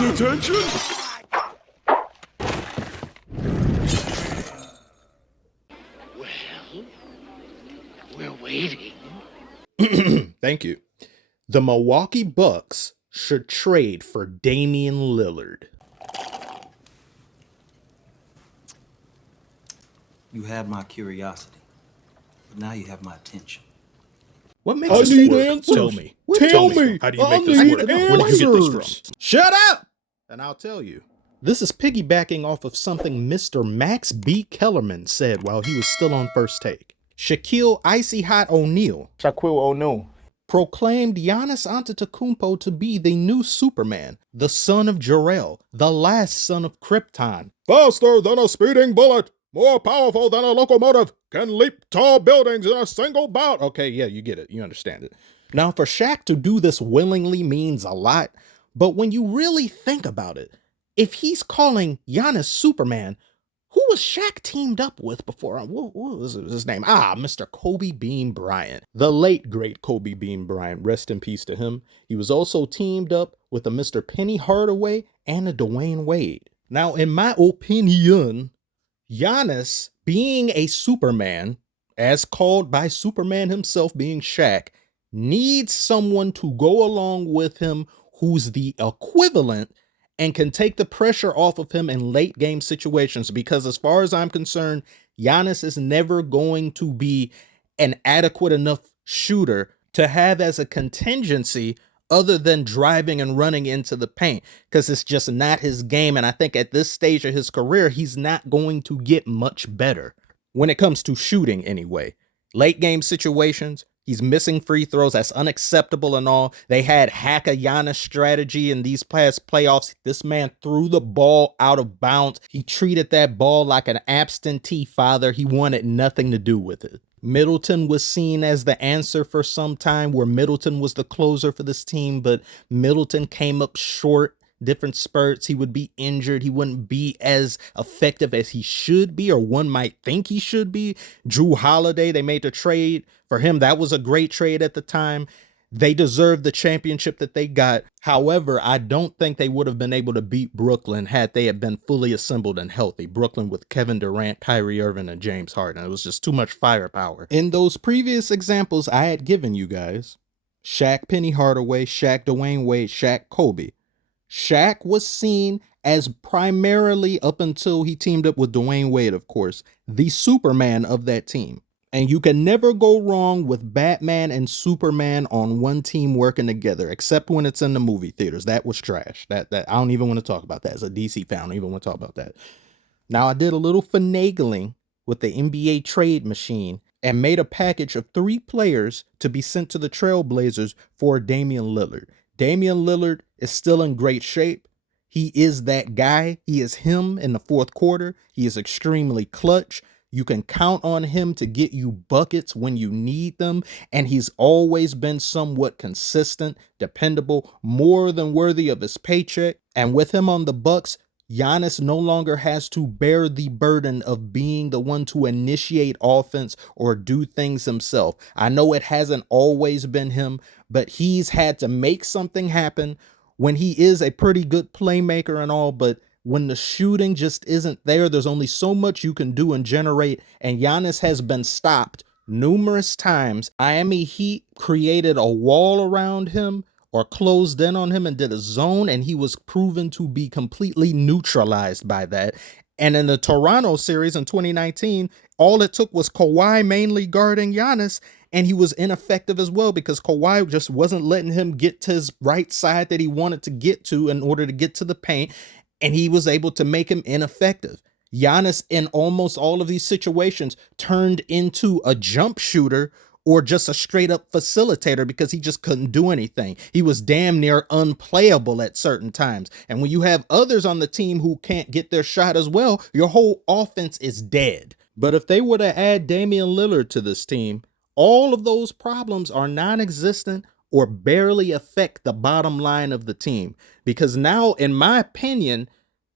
Everyone's attention? Well, we're waiting. Thank you. The Milwaukee Bucks should trade for Damian Lillard. You had my curiosity, but now you have my attention. What makes I this need work? answers. Tell me. Tell me. How do you I make this need work? Where did you get this answers. from? Shut up! And I'll tell you. This is piggybacking off of something Mr. Max B. Kellerman said while he was still on First Take. Shaquille Icy Hot O'Neal proclaimed Giannis Antetokounmpo to be the new Superman, the son of Jor-El, the last son of Krypton. Faster than a speeding bullet, more powerful than a locomotive, can leap tall buildings in a single bout. Okay, yeah, you get it. You understand it. Now, for Shaq to do this willingly means a lot, but when you really think about it, if he's calling Giannis Superman, who was Shaq teamed up with before? What was his name? Mr. Kobe Bean Bryant. The late, great Kobe Bean Bryant. Rest in peace to him. He was also teamed up with a Mr. Penny Hardaway and a Dwayne Wade. Now, in my opinion, Giannis, being a Superman, as called by Superman himself being Shaq, needs someone to go along with him who's the equivalent and can take the pressure off of him in late game situations, because as far as I'm concerned, Giannis is never going to be an adequate enough shooter to have as a contingency other than driving and running into the paint, because it's just not his game. And I think at this stage of his career, he's not going to get much better when it comes to shooting anyway. Late game situations, he's missing free throws. That's unacceptable and all. They had hack a Giannis strategy in these past playoffs. This man threw the ball out of bounds. He treated that ball like an absentee father. He wanted nothing to do with it. Middleton was seen as the answer for some time, where Middleton was the closer for this team, but Middleton came up short. Different spurts, he would be injured. He wouldn't be as effective as he should be, or one might think he should be. Drew Holiday, they made the trade for him. That was a great trade at the time. They deserved the championship that they got. However, I don't think they would have been able to beat Brooklyn had they had been fully assembled and healthy. Brooklyn with Kevin Durant, Kyrie Irving, and James Harden. It was just too much firepower. In those previous examples I had given you guys, Shaq Penny Hardaway, Shaq Dwayne Wade, Shaq Kobe, Shaq was seen as primarily, up until he teamed up with Dwayne Wade, of course, the Superman of that team. And you can never go wrong with Batman and Superman on one team working together, except when it's in the movie theaters. That was trash. That I don't even want to talk about that. As a DC fan, I don't even want to talk about that. Now, I did a little finagling with the NBA trade machine and made a package of 3 players to be sent to the Trailblazers for Damian Lillard. Damian Lillard is still in great shape. He is that guy. He is him in the fourth quarter. He is extremely clutch. You can count on him to get you buckets when you need them. And he's always been somewhat consistent, dependable, more than worthy of his paycheck. And with him on the Bucks, Giannis no longer has to bear the burden of being the one to initiate offense or do things himself. I know it hasn't always been him, but he's had to make something happen when he is a pretty good playmaker and all, but when the shooting just isn't there, there's only so much you can do and generate, and Giannis has been stopped numerous times. Miami Heat created a wall around him or closed in on him and did a zone, and he was proven to be completely neutralized by that. And in the Toronto series in 2019, all it took was Kawhi mainly guarding Giannis, and he was ineffective as well because Kawhi just wasn't letting him get to his right side that he wanted to get to in order to get to the paint, and he was able to make him ineffective. Giannis, in almost all of these situations, turned into a jump shooter or just a straight up facilitator because he just couldn't do anything. He was damn near unplayable at certain times. And when you have others on the team who can't get their shot as well, your whole offense is dead. But if they were to add Damian Lillard to this team, all of those problems are non-existent or barely affect the bottom line of the team. Because now, in my opinion,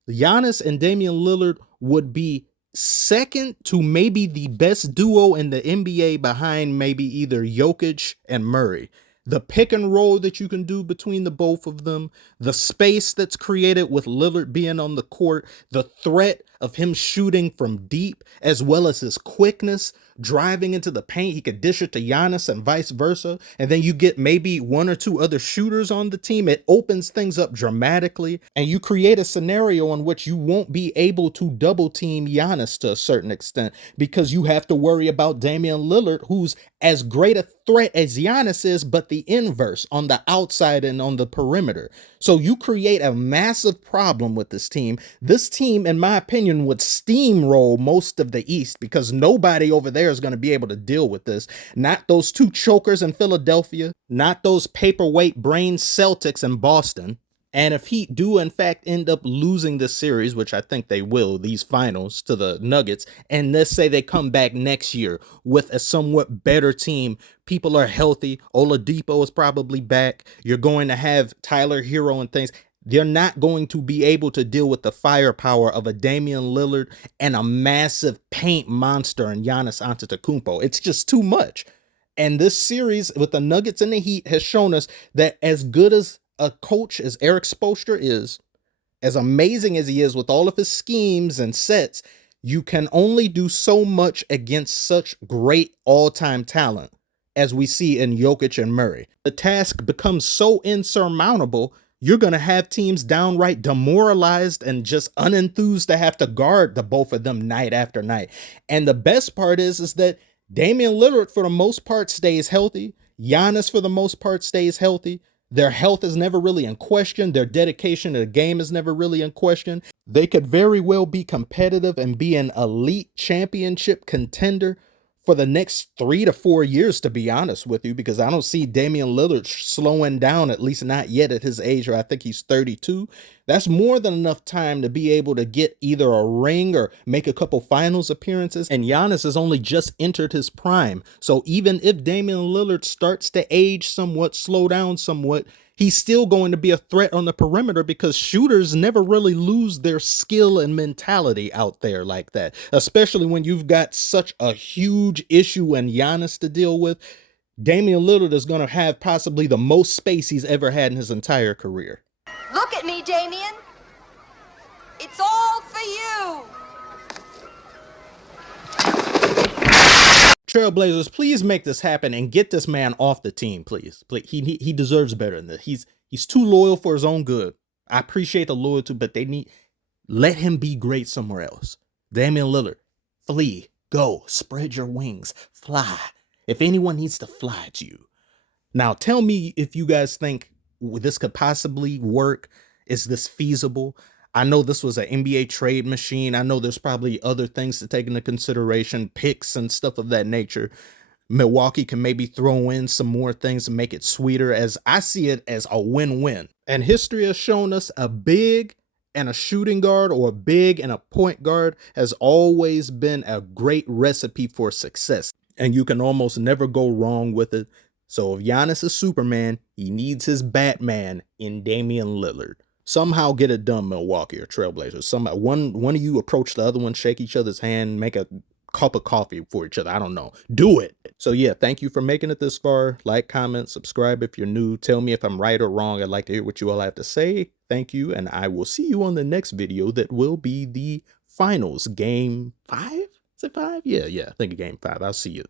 Giannis and Damian Lillard would be second to maybe the best duo in the NBA behind maybe either Jokic and Murray. the pick and roll that you can do between the both of them, the space that's created with Lillard being on the court, the threat of him shooting from deep, as well as his quickness, driving into the paint. He could dish it to Giannis and vice versa. And then you get maybe one or two other shooters on the team. It opens things up dramatically. And you create a scenario in which you won't be able to double team Giannis to a certain extent because you have to worry about Damian Lillard, who's as great a threat as Giannis is, but the inverse on the outside and on the perimeter. So you create a massive problem with this team. This team, in my opinion, would steamroll most of the East because nobody over there is going to be able to deal with this. Not those two chokers in Philadelphia, not those paperweight brain Celtics in Boston. And if Heat do, in fact, end up losing this series, which I think they will, these finals to the Nuggets, and let's say they come back next year with a somewhat better team, people are healthy, Oladipo is probably back, you're going to have Tyler Hero and things, they're not going to be able to deal with the firepower of a Damian Lillard and a massive paint monster in Giannis Antetokounmpo. It's just too much. And this series with the Nuggets and the Heat has shown us that as good as a coach as Eric Spoelstra is, as amazing as he is with all of his schemes and sets, you can only do so much against such great all-time talent as we see in Jokic and Murray. The task becomes so insurmountable, you're going to have teams downright demoralized and just unenthused to have to guard the both of them night after night. And the best part is that Damian Lillard, for the most part, stays healthy. Giannis, for the most part, stays healthy. Their health is never really in question. Their dedication to the game is never really in question. They could very well be competitive and be an elite championship contender for the next 3 to 4 years, to be honest with you, because I don't see Damian Lillard slowing down, at least not yet at his age, or I think he's 32. That's more than enough time to be able to get either a ring or make a couple finals appearances. And Giannis has only just entered his prime. So even if Damian Lillard starts to age somewhat, slow down somewhat, he's still going to be a threat on the perimeter because shooters never really lose their skill and mentality out there like that, especially when you've got such a huge issue in Giannis to deal with. Damian Lillard is going to have possibly the most space he's ever had in his entire career. Look at me, Damian. It's all for you. Trailblazers, please make this happen and get this man off the team, please. He deserves better than this. He's too loyal for his own good. I appreciate the loyalty, but let him be great somewhere else. Damian Lillard, flee, go, spread your wings, fly. If anyone needs to fly, it's you. Now, tell me if you guys think this could possibly work. Is this feasible? I know this was an NBA trade machine. I know there's probably other things to take into consideration, picks and stuff of that nature. Milwaukee can maybe throw in some more things to make it sweeter, as I see it as a win-win. And history has shown us a big and a shooting guard, or a big and a point guard, has always been a great recipe for success. And you can almost never go wrong with it. So if Giannis is Superman, he needs his Batman in Damian Lillard. Somehow get it done, Milwaukee or Trailblazers. Somehow one of you approach the other one, shake each other's hand, make a cup of coffee for each other. I don't know. Do it. So yeah, thank you for making it this far. Like, comment, subscribe if you're new. Tell me if I'm right or wrong. I'd like to hear what you all have to say. Thank you, and I will see you on the next video that will be the finals. Game 5? Is it 5? Yeah, I think Game 5. I'll see you.